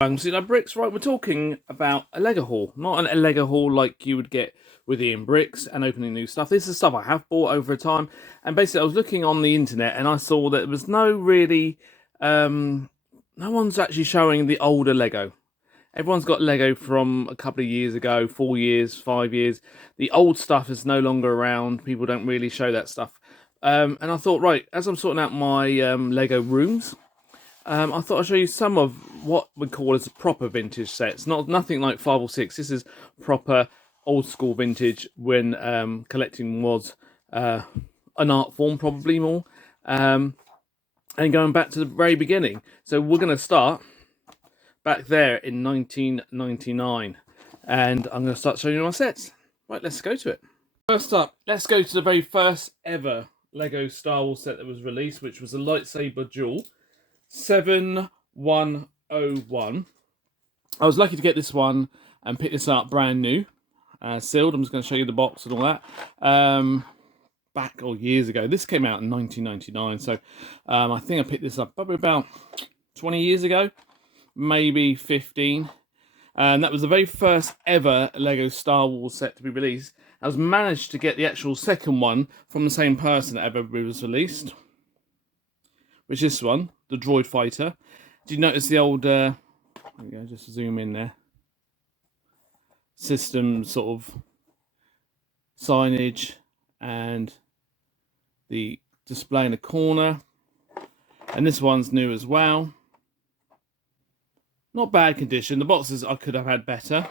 See, like bricks, right? We're talking about a Lego haul, not a Lego haul like you would get with Ian Bricks and opening new stuff. This is stuff I have bought over time, and basically, I was looking on the internet and I saw that there was no one's actually showing the older Lego. Everyone's got Lego from a couple of years ago, 4 years, 5 years. The old stuff is no longer around. People don't really show that stuff. And I thought, right, as I'm sorting out my Lego rooms, I thought I'd show you some of what we call as proper vintage sets. Nothing like 5 or 6. This is proper old school vintage when collecting was an art form, probably more. And going back to the very beginning. So we're going to start back there in 1999. And I'm going to start showing you my sets. Right, let's go to it. First up, let's go to the very first ever Lego Star Wars set that was released, which was a lightsaber duel. 7101. I was lucky to get this one and pick this up brand new, sealed. I'm just going to show you the box and all that. Back years ago. This came out in 1999, so I think I picked this up probably about 20 years ago, maybe 15. And that was the very first ever Lego Star Wars set to be released. I was managed to get the actual second one from the same person that ever was released, which is this one, the Droid Fighter. Did you notice the old, there we go, just zoom in there, system sort of signage and the display in the corner. And this one's new as well. Not bad condition. The boxes I could have had better.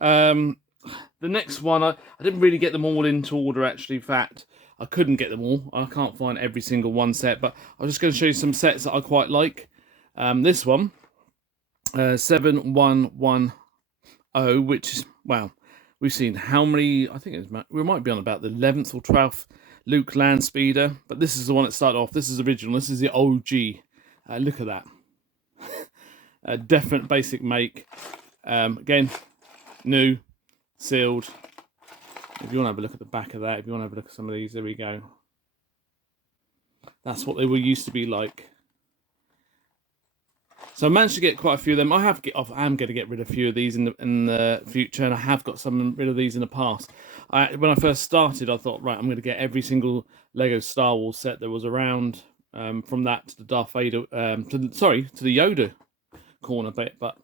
The next one, I didn't really get them all into order, actually. In fact, I couldn't get them all. I can't find every single one set, but I'm just going to show you some sets that I quite like. This one, 7110, which is, wow, we've seen how many, I think we might be on about the 11th or 12th Luke Landspeeder, but this is the one that started off. This is original. This is the OG. Look at that. A definite basic make. Again, new, sealed. If you want to have a look at the back of that, if you want to have a look at some of these, there we go. That's what they were used to be like. So I managed to get quite a few of them. I am going to get rid of a few of these in the future, and I have got some rid of these in the past. When I first started, I thought, right, I'm going to get every single Lego Star Wars set that was around, from that to the Darth Vader, to the Yoda corner bit. But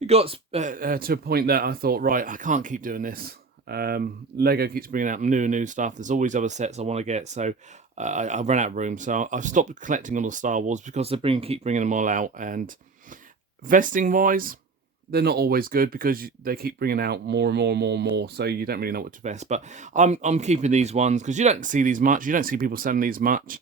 it got to a point that I thought, right, I can't keep doing this. Lego keeps bringing out new stuff. There's always other sets I want to get, so I ran out of room. So I've stopped collecting all the Star Wars because they keep bringing them all out. And vesting wise, they're not always good because they keep bringing out more and more and more and more. So you don't really know what to vest. But I'm keeping these ones because you don't see these much. You don't see people selling these much.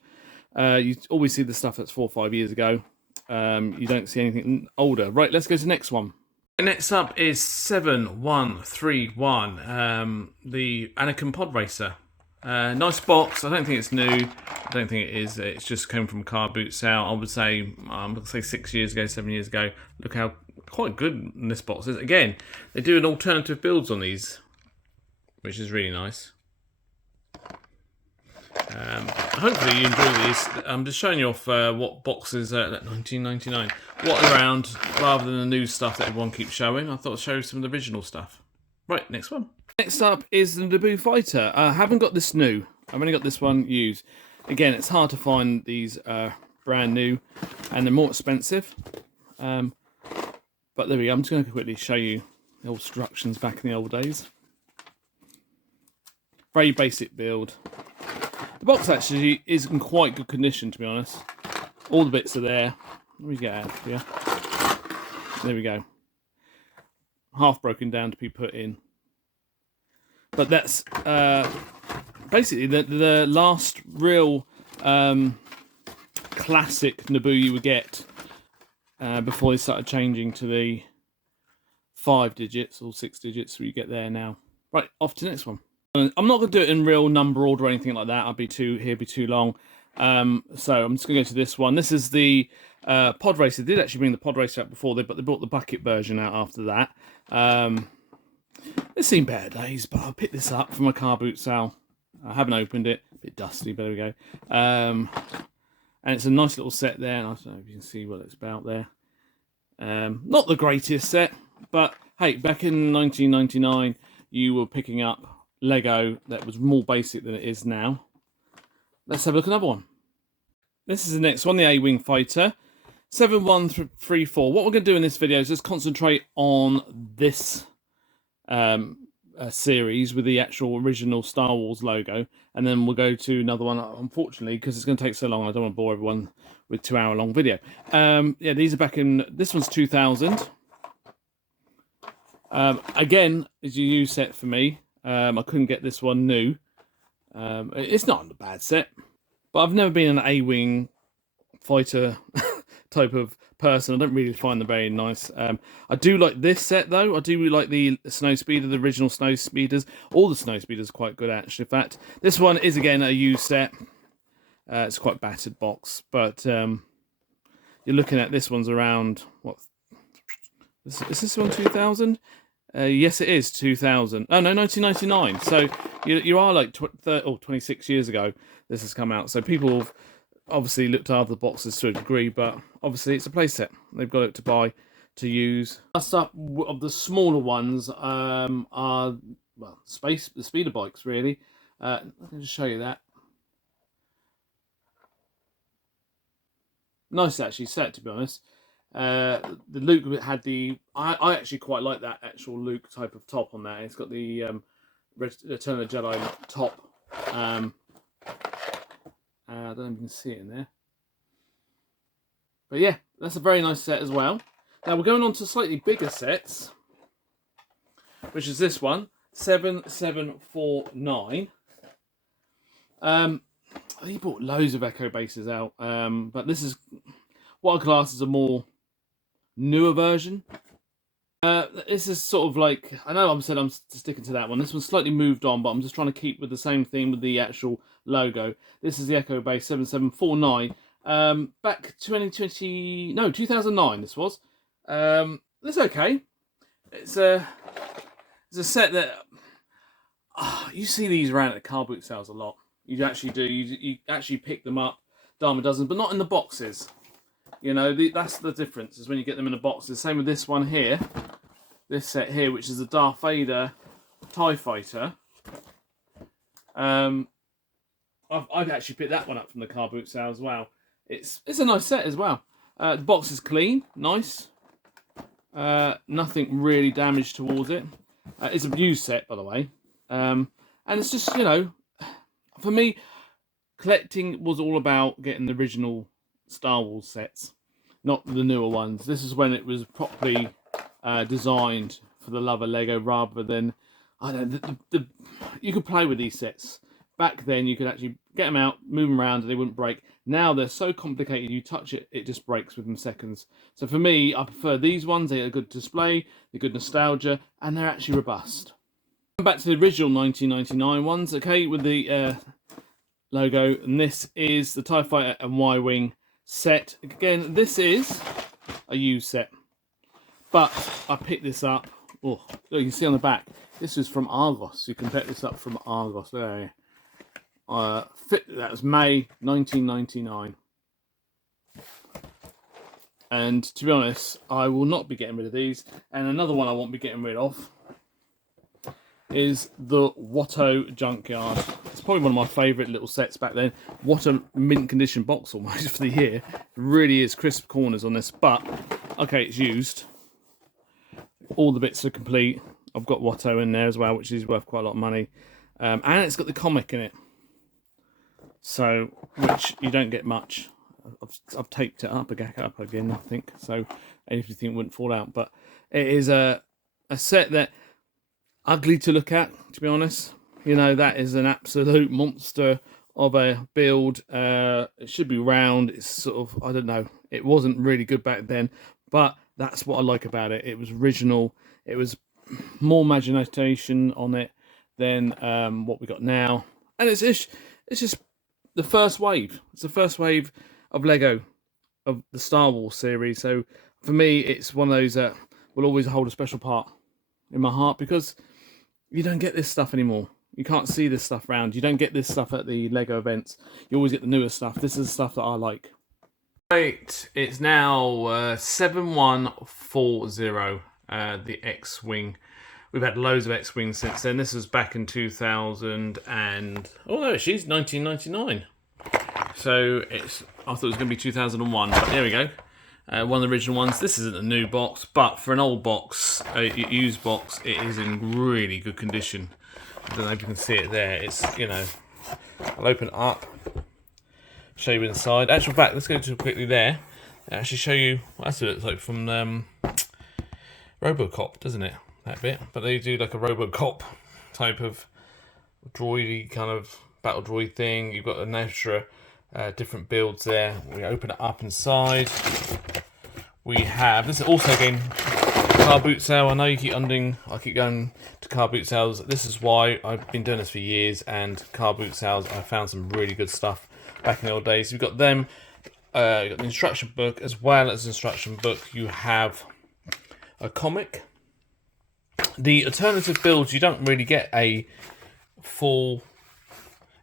You always see the stuff that's 4 or 5 years ago. You don't see anything older. Right, let's go to the next one. Next up is 7131, the Anakin Pod Racer. Nice box. I don't think it's new. I don't think it is. It's just came from Car Boot Sale. I would say, 6 years ago, 7 years ago. Look how quite good this box is. Again, they do an alternative builds on these, which is really nice. Hopefully you enjoy these. I'm just showing you off what boxes at 1999, what are around, rather than the new stuff that everyone keeps showing. I thought I'd show you some of the original stuff. Right, next one. Next up is the Naboo Fighter. I haven't got this new. I've only got this one used. Again, it's hard to find these brand new, and they're more expensive. But there we go. I'm just going to quickly show you the old instructions back in the old days. Very basic build. The box actually is in quite good condition, to be honest. All the bits are there. Let me get out here. There we go. Half broken down to be put in. But that's basically the last real classic Naboo you would get before they started changing to the 5 digits or 6 digits you get there now. Right, off to the next one. I'm not going to do it in real number order or anything like that. I'd be too long. So I'm just going to go to this one. This is the Pod Racer. They did actually bring the Pod Racer out before, but they brought the bucket version out after that. It's seen better days, but I picked this up from a Car Boot Sale. I haven't opened it. A bit dusty, but there we go. And it's a nice little set there. And I don't know if you can see what it's about there. Not the greatest set, but hey, back in 1999, you were picking up Lego that was more basic than it is now. Let's have a look at another one. This is the next one, the A-Wing Fighter. 7134. What we're going to do in this video is just concentrate on this series with the actual original Star Wars logo, and then we'll go to another one, unfortunately, because it's going to take so long. I don't want to bore everyone with 2-hour long video. Yeah, these are back in, this one's 2000. Again, it's a used set for me. I couldn't get this one new. It's not a bad set, but I've never been an A-Wing fighter type of person. I don't really find them very nice. I do like this set though. I do like the Snowspeeder, the original Snowspeeders. All the Snowspeeders are quite good actually. In fact, this one is again a used set. It's quite battered box, but you're looking at this one's around what? Is this one 2000? Yes, it is 2000. Oh no, 1999. So you are like 26 years ago. This has come out. So people have obviously looked after the boxes to a degree, but obviously it's a playset. They've got it to buy, to use. Last up of the smaller ones are well, the speeder bikes really. I can just show you that. Nice actually set, to be honest. The Luke had the I actually quite like that actual Luke type of top on that. It's got the Return of the Jedi top. I don't know if you can see it in there. But yeah, that's a very nice set as well. Now we're going on to slightly bigger sets, which is this one, 7749. He bought loads of Echo bases out, but this is what I class as a more newer version. This is sort of like, I know I'm sticking to that one. This one's slightly moved on, but I'm just trying to keep with the same theme with the actual logo. This is the Echo Base 7749. Back 2009 this was. It's okay. It's a set that you see these around at the car boot sales a lot. You actually do. You actually pick them up, dime a dozen, but not in the boxes. You know, that's the difference, is when you get them in the boxes. Same with this one here. This set here, which is a Darth Vader TIE Fighter. I've actually picked that one up from the car boot sale as well. It's a nice set as well. The box is clean, nice. Nothing really damaged towards it. It's a used set, by the way. And it's just, you know, for me, collecting was all about getting the original Star Wars sets, not the newer ones. This is when it was properly designed for the love of Lego, rather than, I don't know, you could play with these sets. Back then, you could actually get them out, move them around, and they wouldn't break. Now they're so complicated, you touch it, it just breaks within seconds. So for me, I prefer these ones. They're a good display, they're good nostalgia, and they're actually robust. Back to the original 1999 ones, okay, with the logo, and this is the TIE Fighter and Y-Wing set. Again, this is a used set, but I picked this up. Oh, look, you can see on the back, this is from Argos. You can pick this up from Argos. There. That was May 1999. And to be honest, I will not be getting rid of these. And another one I won't be getting rid of is the Watto Junkyard. It's probably one of my favourite little sets back then. What a mint condition box almost for the year. It really is crisp corners on this, but okay, it's used. All the bits are complete. I've got Watto in there as well, which is worth quite a lot of money. And it's got the comic in it. So, which you don't get much. I've taped it up, again, I think. So everything wouldn't fall out. But it is a set that ugly to look at, to be honest. You know, that is an absolute monster of a build. It should be round. It's sort of, I don't know. It wasn't really good back then, but that's what I like about it. It was original. It was more imagination on it than what we got now. And it's just the first wave. It's the first wave of Lego, of the Star Wars series. So for me, it's one of those that will always hold a special part in my heart, because you don't get this stuff anymore. You can't see this stuff around. You don't get this stuff at the Lego events. You always get the newer stuff. This is the stuff that I like. Right, it's now 7140, the X-Wing. We've had loads of X-Wings since then. This was back in 2000 and... Oh no, she's 1999. So I thought it was going to be 2001, but there we go. One of the original ones. This isn't a new box, but for an old box, a used box, it is in really good condition. I don't know if you can see it there. It's, you know, I'll open it up, show you inside. Actual fact, let's go to quickly there. I'll actually show you what that's what it looks like from RoboCop, doesn't it? That bit. But they do like a RoboCop type of droidy kind of battle droid thing. You've got an extra different builds there. We open it up inside. We have, this is also again car boot sale. I know you keep I keep going to car boot sales. This is why I've been doing this for years, and car boot sales, I found some really good stuff back in the old days. You've got them, you've got the instruction book, as well as the instruction book you have a comic. The alternative builds, you don't really get a full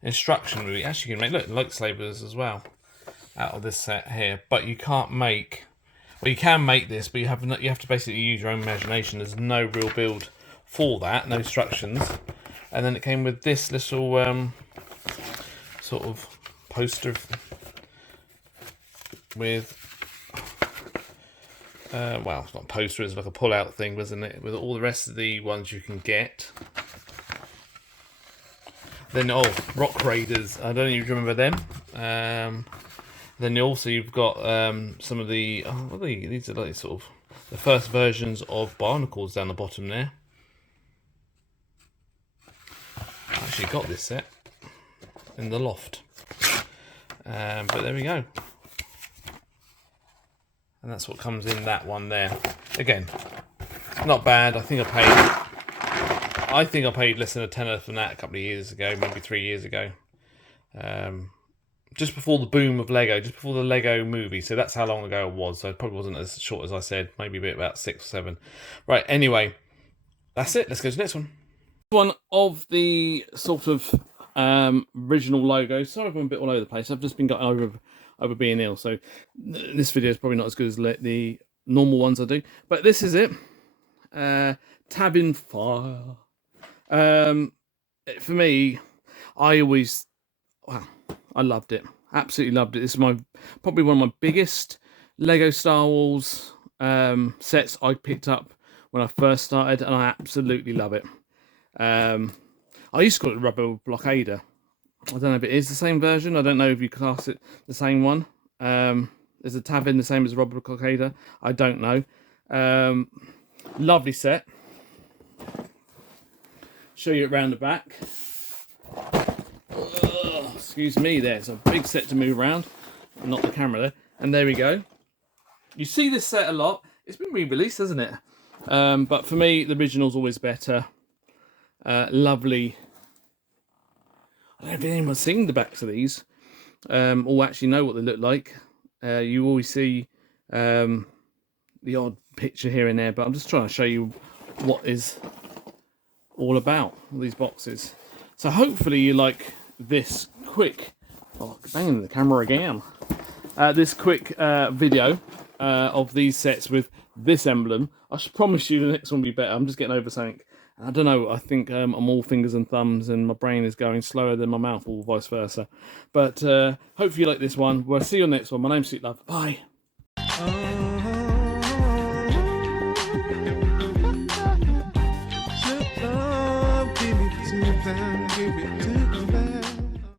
instruction really. Actually, you can make lightsabers as well out of this set here, but you can't make. Well, you can make this, but you have to basically use your own imagination. There's no real build for that, no instructions. And then it came with this little sort of poster with. Well, it's not a poster, it's like a pull-out thing, wasn't it? With all the rest of the ones you can get. Then, Rock Raiders. I don't know if you remember them. Then also you've got some of the... what are these are like sort of the first versions of Barnacles down the bottom there. I actually got this set in the loft. But there we go. And that's what comes in that one there. Again, not bad. I think I paid less than a tenner from that a couple of years ago, maybe 3 years ago. Just before the boom of Lego, just before the Lego movie. So that's how long ago it was. So it probably wasn't as short as I said. Maybe a bit about 6 or 7. Right, anyway, that's it. Let's go to the next one. One of the sort of original logos. Sorry if I'm a bit all over the place. I've just been going over being ill, so this video is probably not as good as the normal ones I do. But this is it. Tabin Fire. For me, I loved it. Absolutely loved it. This is probably one of my biggest Lego Star Wars sets I picked up when I first started, and I absolutely love it. I used to call it Rubber Blockader. I don't know if it is the same version. I don't know if you class it the same one. Is the Tabin the same as Rubber Blockader? I don't know. Lovely set. Show you it round the back. Excuse me, there. It's a big set to move around. Not the camera there. And there we go. You see this set a lot. It's been re-released, hasn't it? But for me, the original's always better. Lovely. I don't know if anyone's seen the backs of these, or actually know what they look like. You always see the odd picture here and there, but I'm just trying to show you what is all about, all these boxes. So hopefully you like this quick, banging the camera again, this quick video of these sets with this emblem. I should promise you the next one will be better. I'm just getting over something. I don't know, I think I'm all fingers and thumbs and my brain is going slower than my mouth, or vice versa. But hopefully you like this one. We'll see you on the next one. My name's Sweet Love. Bye. Give it to